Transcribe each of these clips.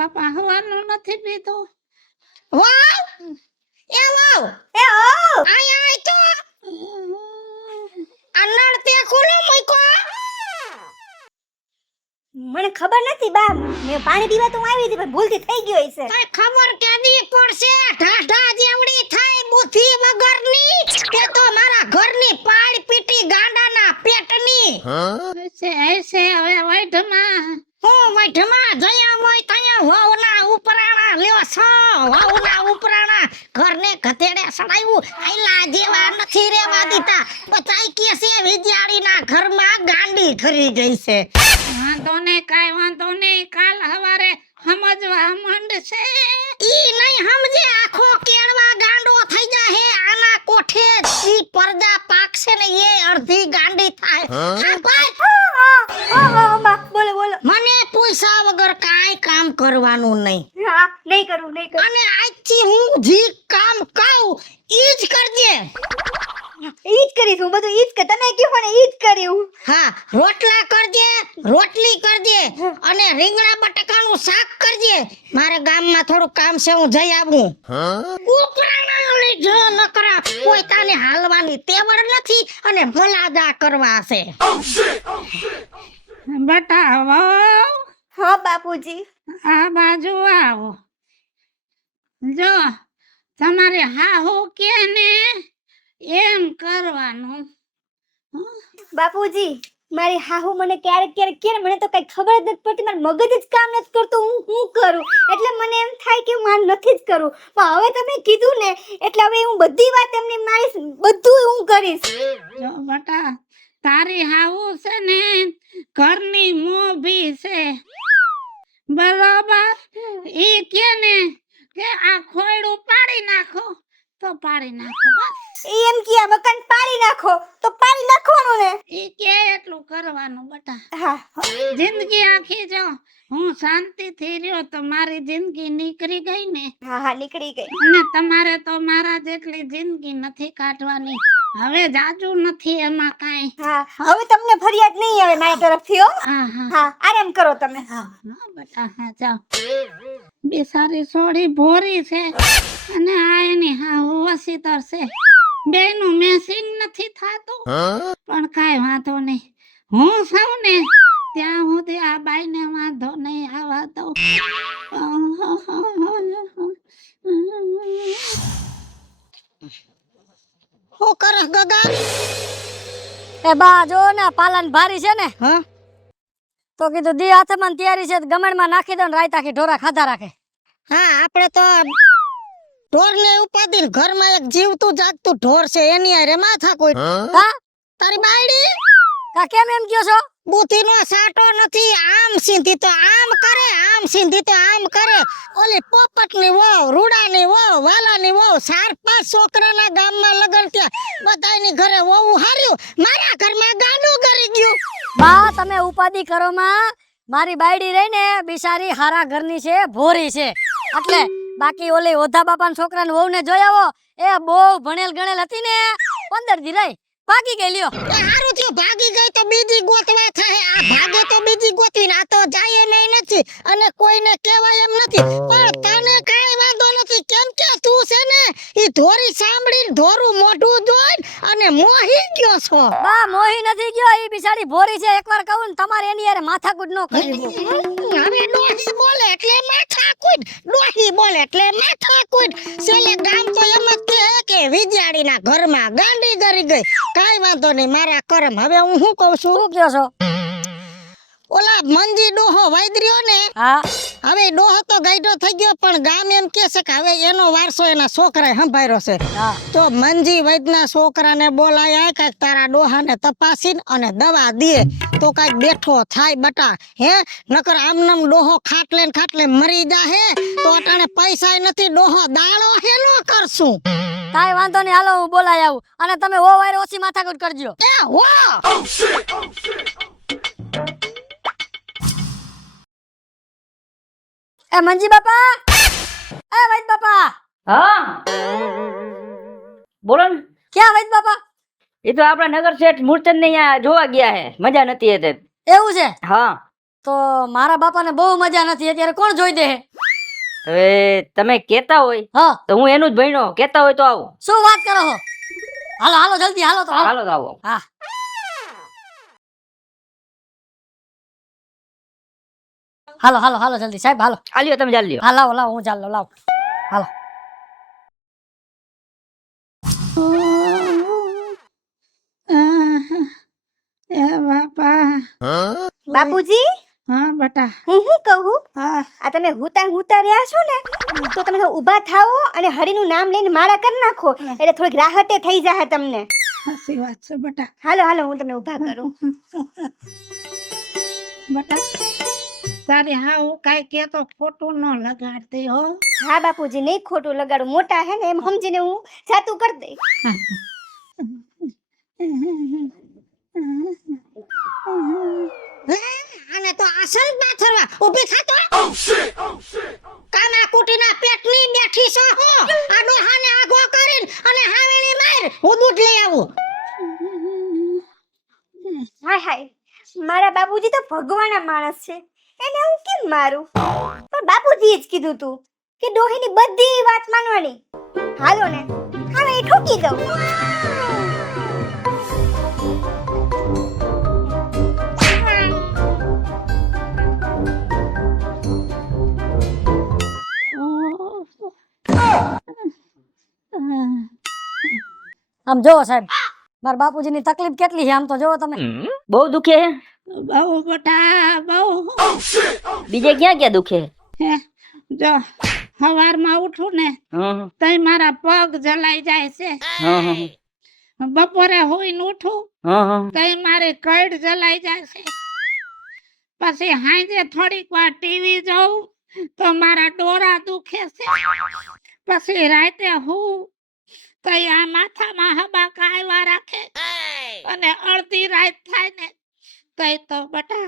બાપા હવાનું નથી પીતો. વાવ એ વાવ એ ઓ આય આય તો અનળ તે ખુલ્લો મૂક્યો. મને ખબર નથી બા, મેં પાણી પીવા તો આવી હતી પણ ભૂલથી થઈ ગયો હશે. કઈ ખબર કેદી પડશે? ઢાઢા જેવડી થાય બુદ્ધિ વગરની. તે તો મારા ઘરની પાડ પીટી ગાંડાના પેટની. એસે હવે વૈઠમાં હું મઠમાં જયા હોય તયા વાવના ઉપરાણા લ્યો છો. વાવના ઉપરાણા ઘરને ગધેડે સડાયું આઈલા જેવા નથી રેવા દીતા. બચાઈ કે છે વિદ્યાળીના ઘરમાં ગાંડી ખરી ગઈ છે. વાંધો નહીં, કાંઈ વાંધો નહીં. કાલ હવારે સમજવા માંડશે. ઈ નહીં સમજે આખો કેળવા ગાંડો થઈ જાહે. આના કોઠે ઈ પડદા પાકશે ને એ અડધી ગાંડી થાય. હા ભાઈ બા બોલો બોલો. મને પૂછ્યા વગર કાંઈ કામ કરવાનું નહીં. હા નહીં કરું અને આજથી હું જી કામ કહું ઈ જ કરજે. ઈ જ કરીશ હું, બધું ઈ જ કે તમે કયો પણ ઈ જ કર્યું. હા રોટલા કરજે, રોટલી કરજે અને રીંગણા બટાકાનું શાક કરજે. મારે ગામમાં થોડું કામ છે, હું જઈ આવું. ઉપરાણા લઈ જો નકરા કોઈ તાને હાલવાની તેવડ નથી અને ભલાદા કરવા છે. બટા વહુ, હા બાપુજી. આ બાજુ આવો. જો તમારે હાહુ કે ને એમ કરવાનું. બાપુજી મારી હાહુ મને ક્યારેક ક્યારેક કે મને તો કઈ ખબર જ નથી પડતી, મારું મગજ જ કામ નથી કરતું. હું શું કરું? એટલે મને એમ થાય કે હું આ નથી જ કરું. પણ હવે તમે કીધું ને એટલે હવે હું બધી વાત એમને મારીશ, બધું હું કરીશ. જો બટા, તારી હાહુ છે ને ઘરની મોભી છે, બરાબર? ઈ કે ને કે આ ખોયડું પાડી નાખો તો પાડી નાખો, બસ. ઈ એમ કે આ મકાન પાડી નાખો તો પાડી નાખવાનું ને. ઈ કે એટલું કરવાનું બટા. હા જિંદગી આખી જો હું શાંતિથી રહ્યો તો મારી જિંદગી નીકળી ગઈ ને. હા હા નીકળી ગઈ. અને તમારે તો મારા જેટલી જિંદગી નથી કાઢવાની. હવે જાજુ નથી એમાં કાંઈ. હા હવે તમને ફરિયાદ નહીં આવે મારી તરફથી હો. હા હા હા આરામ કરો તમે. હા હા બટા, હા જાઓ. બિચારી સોડી ભોરી છે અને આ એની હા વસીતર છે. બેનું મેસિંગ નથી થાતું પણ કાંઈ વાંધો નહીં. હું સૌ ને ત્યાં સુધી આ બાઈને વાંધો નહીં આવવા દઉં. શું કરે ગગા? એ બા જો ને પાલન ભારી છે ને, હા તો કીધું દી હાથમાં તૈયારી છે ગમણમાં નાખી દો ને રાયતાખી ઢોરા ખાધા રાખે. હા આપણે તો ઢોરને ઉપાડીને ઘરમાં એક જીવતું જાગતું ઢોર છે એની હારે માથા કોઈ. કા તારી બાયડી કા કેમ એમ કયો છો? બુદ્ધિનો સાટો નથી. આમ સીધી તો આમ કરે, આમ સીધી તો આમ કરે. ઓલી પોપટની વહુ, રૂડાની વહુ, વાલાની વહુ, 4-5 છોકરાના ગામમાં લગન ત્યાં બધાયની ઘરે વહુ હાર્યું. મારા ઘરમાં ગાંડું કરી ગયું. બા તમે ઉપાધિ કરો માં, મારી બાયડી રહી ને બિચારી હારા ઘરની છે, ભોરી છે એટલે. બાકી ઓલી ઓધા બાપાના છોકરાને વહુને જોઈ આવો, એ બહુ ભણેલ ગણેલ હતી ને, 15 દી રહી ભાગી ગઈ લ્યો. એ હારું થયું ભાગી ગઈ તો બીજી ગોતવા થાય. આ ભાગે તો બીજી ગોતવીને આ તો જાય એમ નથી અને કોઈને કહેવાય એમ નથી. પણ તને કાંઈ વાંધો નથી કેમ કે તું છે ને ઈ ધોરી સાંભળીને ધોરું મોઢું જોઈને અને મોહી ગયો છો. બા મોહી નથી ગયો, ઈ બિચારી ભોરી છે. એકવાર કહું ને તમારે એની યાર માથાકૂટ ન કરવી. હવે ડોહી બોલે એટલે માથાકૂટ, ડોહી બોલે એટલે માથાકૂટ. છેલ્લે ગામ તો એમ જ કહે કે વિજાડીના ઘરમાં ગાંડી ગરી ગઈ. કાંઈ વાંધો નહીં મારા કરમ. હવે હું શું કહું છું? શું કયો છો? ઓલા મંજી ડોહો વાયદ્રિયો ને, હા હવે ડોહો તો ગાયડો થઈ ગયો પણ ગામ એમ કહે છે કે હવે એનો વારસો એના છોકરાએ સંભાળ્યો છે. હા તો મંજી વૈદના છોકરાને બોલાયા કાંઈક તારા ડોહાને તપાસીને અને દવા દે તો કાંઈક બેઠો થાય બટા. હે નકર આમનામ ડોહો ખાટલે ને ખાટલે મરી જાહે તો અટાણે પૈસા નથી. ડોહો દાળો હેલો કરશું. કાઈ વાંધો નહીં, હાલો હું બોલાય આવું અને તમે ઓ વાયર ઓછી માથાકૂટ કરજો. એ હો એ મંજી બાપા, એ વૈદ બાપા. હા બોલો ને. ક્યાં વૈદ બાપા? એ તો આપણા નગર શેઠ મૂર્છન ને અહીંયા જોવા ગયા હે, મજા નથી એટલે. એવું છે? હા તો મારા બાપાને બહુ મજા નથી અત્યારે, કોણ જોઈ દે? હવે તમે કેતા હોય હા તો હું એનું જ ભણ્યો, કેતા હોય તો આવું. શું વાત કરો છો? હાલો હાલો જલ્દી હાલો તો હાલો. હાલો તો આવો. હા હાલો હાલો હાલો જલ્દી સાહેબ હાલો. આલ્યો તમે ચાલ્યો. હા લાવો લાવો હું ચાલો લાવો હાલો. એ બાપા. બાપુજી હા બેટા. હું શું કહું હા આ તમે હુતા રહ્યા છો ને તો તમે ઊભા થાઓ અને હરિનું નામ લઈને માળા કરી નાખો એટલે થોડીક રાહતે થઈ જાય તમને. સાચી વાત છે બેટા. હાલો હાલો હું તમને ઊભા કરું. બેટા તારે હા હું કાંઈ કેતો ખોટું ન લગાડતી હો. હા બાપુજી નહીં ખોટું લગાડું, મોટા હે ને એમ સમજીને હું જાતું કરી દઈ. અને તો આસન પાથરવા ઊભી થાતો કાના કુટીના પેટની બેઠી છો હો આ ડોહાને આગો કરીને અને હાવેણી માર હું દૂધ લઈ આવું. હાય હાય મારા બાપુજી તો ભગવાનના માણસ છે, એને હું કેમ મારું? પણ બાપુજીએ જ કીધું તું કે ડોહીની બધી વાત માનવાની. હાલો ને હવે એ ઠોકી દઉં. આમ જોવો સાહેબ મારા બાપુજીની તકલીફ કેટલી છે આમ તો જોવો તમે. બહુ દુખે હે? બહુ બેટા બહુ. બીજે ક્યાં ક્યાં દુખે? હે જો સવારમાં ઉઠું ને હં, તઈ મારા પગ જલાઈ જાય છે. હં, હં, બપોરે હોઈને ઉઠું હં, હં. તઈ મારી કડ જલાઈ જાય છે. પછી હાંજે થોડીક વાર ટીવી જોઉં તો મારા ડોરા દુખે છે. પછી રાતે હું તઈ આ માથામાં હબાકા આવ્યા રાખે અને અડધી રાત થાય ને તઈ તો બટા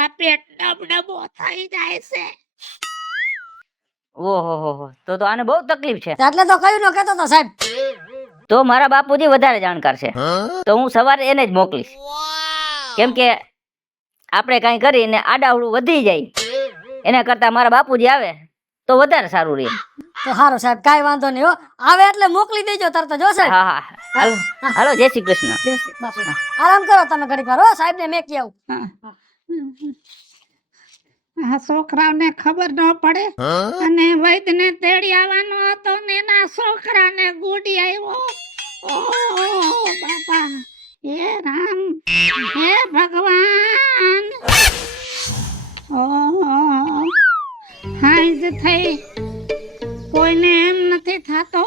આ પેટ ડબડબો થઈ જાય છે. ઓહો હો હો. તો આને બહુ તકલીફ છે. એટલે તો કયું ન કહેતો તો સાહેબ. તો મારા બાપુજી વધારે જાણકાર છે, તો હું સવારે એને જ મોકલીશ. કેમ કે આપણે કાંઈ કરીને આડાવડું વધી જાય એના કરતા મારા બાપુજી આવે તો વધારે સારું રહે. તો સારું સાહેબ કાંઈ વાંધો નહીં હો, આવે એટલે મોકલી દેજો તરત જ હો સાહેબ. હા હા હાલો હાલો, જય શ્રી કૃષ્ણ. બાપુ આરામ કરો તમે ઘડીક વાર હો, સાહેબ ને મેકી આવું. આ છોકરાને ખબર ન પડે અને વૈદ્યને તેડી આવવાનો હતો ને એના છોકરાને ગુડી આવ્યો. ઓ બાપા હે રામ હે ભગવાન. ઓ હાંજ થઈ કોઈને એમ નથી થતો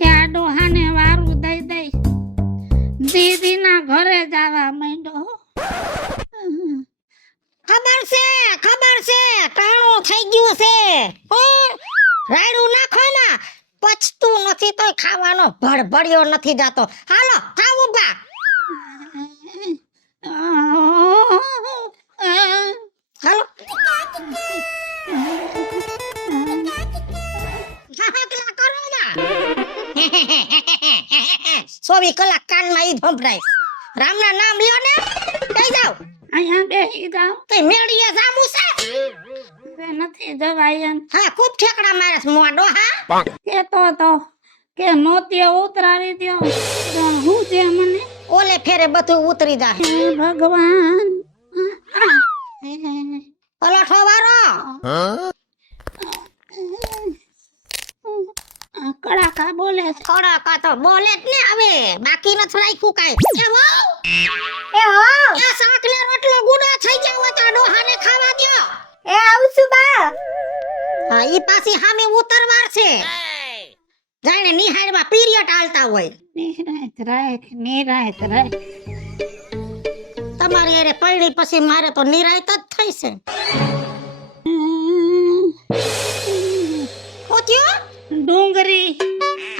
કે આ ડોહાને વારું દઈ દઈ દીદીના ઘરે જવા માંડ્યો. ખબર છે ટાણું થઈ ગયું છે હો રાયડું નાખવામાં પચતું નથી તોય ખાવાનો ભડભડિયો નથી જાતો. હાલો થાવ ઊભા. હાલો હાકલા કરો ના 24 કલાક કાનમાં ઈ સંભળાય. રામના નામ લ્યો ને કઈ જાવ અહીંયા બેસી જાઉં તે મેળીએ જામું છે. હવે નથી જવાય એમ. હા ખૂબ ઠેકડા મારે છે મોડો. હા કેતો તો કે મોતિયો ઉતરાવી દ્યો તો હું છે મને. ઓલે ફેરે બધું ઉતરી જાય. હે ભગવાન. પલોઠો વારો કડાકા બોલે છે. કડકા તો બોલે જ ને હવે બાકી નથી રાખ્યું કાંઈ. એ વહુ, એ હા એ શાક ને રોટલો ગુડો થઈ જાવ તો આ ડોહાને ખાવા દ્યો. એ આવું છું બા. હા ઈ પાછી હામે ઉતરવાર છે. જાણે નિહાળમાં પીરિયડ હાલતા હોય. નિરાત રાખ. તમારી અરે પૈડી પછી મારે તો નિરાયત જ થઈ છે. કોત્યો ડુંગળી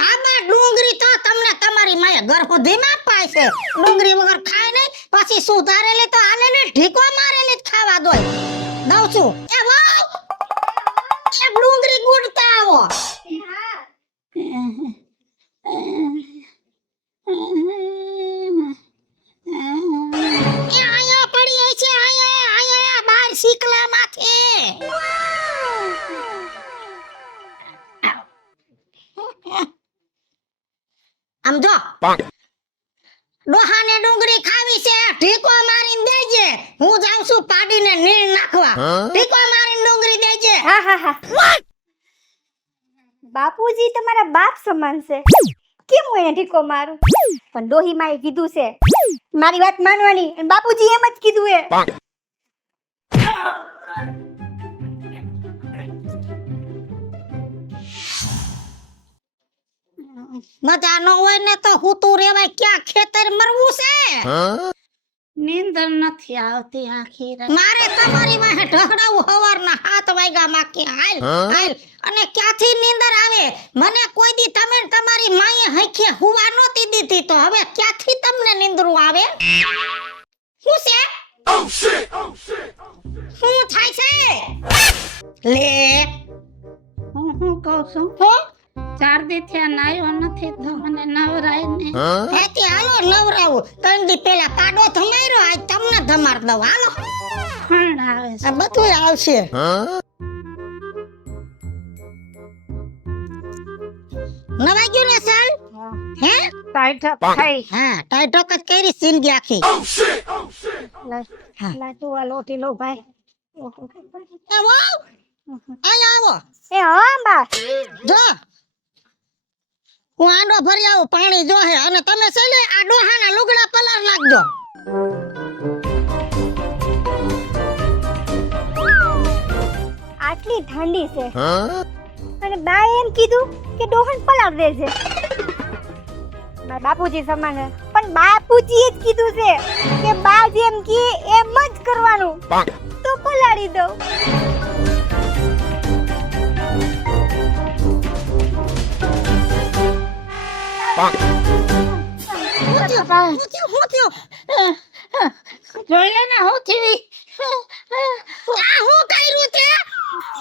આમાં ડુંગળી તો તમને તમારી માએ ઘર સુધીમાં પાય છે. ડુંગળી વગર ખાય નહીં પછી સુધારેલી તો હાલે ને ઢીકો મારેલી જ ખાવા દોય દઉં છું. એ વહુ એક ડુંગળી ગુડતા આવો. એ આયા પડી હોય છે આયા આયા બાર શીકલા માથે. ડોહાને ડુંગળી ખાવી છે, ઢીકો મારીને દેજે. હું જાઉં છું પાડીને નીણ નાખવા. ઢીકો મારીને ડુંગળી દેજે. હા હા હા બાપુજી તમારા બાપ સમાન છે, કેમ હું એને ઠીકો મારું? પણ ડોહી માએ કીધું છે મારી વાત માનવાની, અને બાપુજી એમ જ કીધું એ. મજા ન હોય ને તો હું તું રેવાય, ક્યાં ખેતર મરવું છે? નીંદર નથી આવતી આખી રાત. મારે તમારી વાહે ઢહડાવું હવારના 7 વાગ્યા માં કે હાલ હાલ, અને ક્યાંથી નીંદર આવે? મને કોઈ દી તમે ને તમારી માએ હૈખે હુવા નહોતી દીધી, તો હવે ક્યાંથી તમને નીંદરું આવે? શું છે? શું થાય છે? લે હું કહું છું, હો 4 દી થયા નાયો નથી તો મને નવરાય ને. એથી હાલો નવરાવું. 3 દી પહેલા પાડો ધમાર્યો, આજ તમને ધમાર દઉં. હાલો, ખણ આવે છે. આ બધું આવશે. નવાઈ ગયું ને સાલ? હે? ટાઈટ થઈ. હા, ટાઈટોક જ કરી જિંદગી આખી. લાટુ આ લોટી લો ભાઈ. એ વહુ, અહીંયા આવો. એ હા બા, જો હું આંડો ભરી આવું, પાણી જોહે, અને તમે છે ને આ ડોહાના લુગડા પલાર નાખજો. આટલી ઠંડી છે અને બા એમ કીધું કે ડોહન પલાળ દેજે. મારા બાપુજી સમાન છે, પણ બાપુજીએ જ કીધું છે કે બા જેમ કે એમ જ કરવાનું, તો પલાળી દઉં. હું થયું? જોઈ લે ને હું થયું. આ હું કર્યું તે?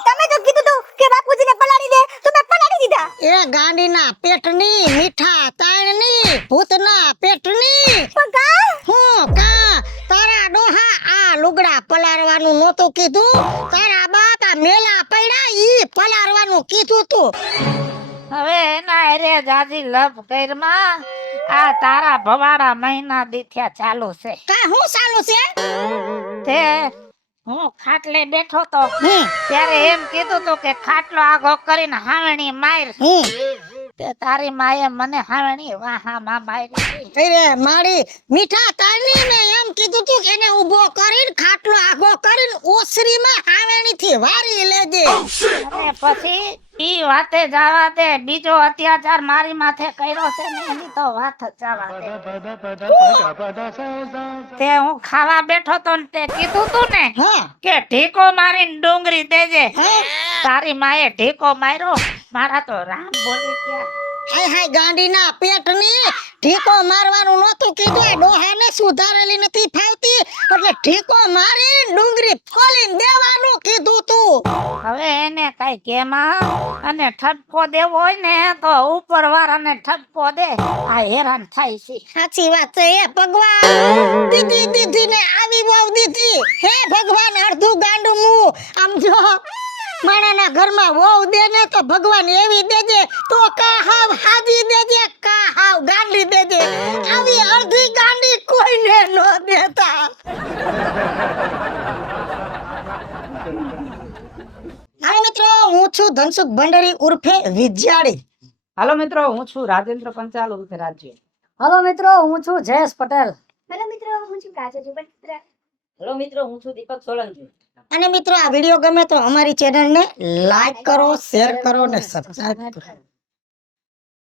તમે તો કીધું તું કે બાપુજીને પલાળી દે, તો મેં પલાળી દીધા. એ ગાંડીના પેટની, મીઠા તાણની, ભૂતના પેટની. પણ કા હું કા તારા ડોહા આ લુગડા પલાળવાનું નહોતું કીધું? તારા બાપ આ મેલા પડ્યા ઈ પલાળવાનું કીધું તું. હવે એના અરે જાજી લપ કરમાં આ તારા ભવાડા મહિના દીથ્યા ચાલુ છે. કા હું ચાલુ છે? તે હું ખાટલે બેઠો તો હમ ત્યારે એમ કીધું તું કે ખાટલો આગો કરીને હાવણી માર. તે તારી માએ મને હાવણી વાહામાં મારી. અરે મારી મીઠા તારની ને એમ કીધું તું કે એને ઊભો કરીને ખાટલો આગો કરીને ઓસરીમાં હાવેણીથી વારી લેજે. અને પછી ઈ વાતે જવા દે, બીજો અત્યાચાર મારી માથે કર્યો છે ને એની તો વાત જ જવા દે. તે હું ખાવા બેઠો તો ને તે કીધું તું ને હા કે ઢીકો મારીને ડુંગળી દેજે. તારી માએ ઢીકો માર્યો, મારા તો રામ બોલી ગયા. હાય હાય ગાંડીના પેટની, ઢીકો મારવાનું નહોતું કીધું? આ ડોહાને સુધારેલી નથી ફાવતી, એટલે ઢીકો મારી ડુંગળી ફોલીને દેવાનું કીધું તું. હવે એને કઈ કેમાં અને ઠપકો દેવો હોય ને તો ઉપર વાળાને ઠપકો દે. આ હેરાન થાય છે. સાચી વાત છે. હે ભગવાન, દીદી દીદી ને આવી બહુ દીધી. હે ભગવાન, અડધું ગાંડું મું આમ જો માણાના ઘરમાં વહુ દે ને તો ભગવાન એવી દેજે, તો કા હાવ હાજી દેજે, કા હાવ ગાંડી દેજે. આવી અડધી ગાંડી કોઈને ન દેતા. હાલો મિત્રો, હું છું ધનસુખ ભંડારી ઉર્ફે વિજયાડી. હાલો મિત્રો, હું છું રાજેન્દ્ર પંચાલ ઉર્ફે રાજ્ય. હલો મિત્રો, હું છું જયેશ પટેલ. હેલો મિત્રો, હું છું કાજલ જુબેર. હેલો મિત્રો, હું છું દીપક સોલંકી. અને મિત્રો આ વિડીયો ગમે તો અમારી ચેનલને લાઈક કરો, શેર કરો ને સબસ્ક્રાઇબ કરો.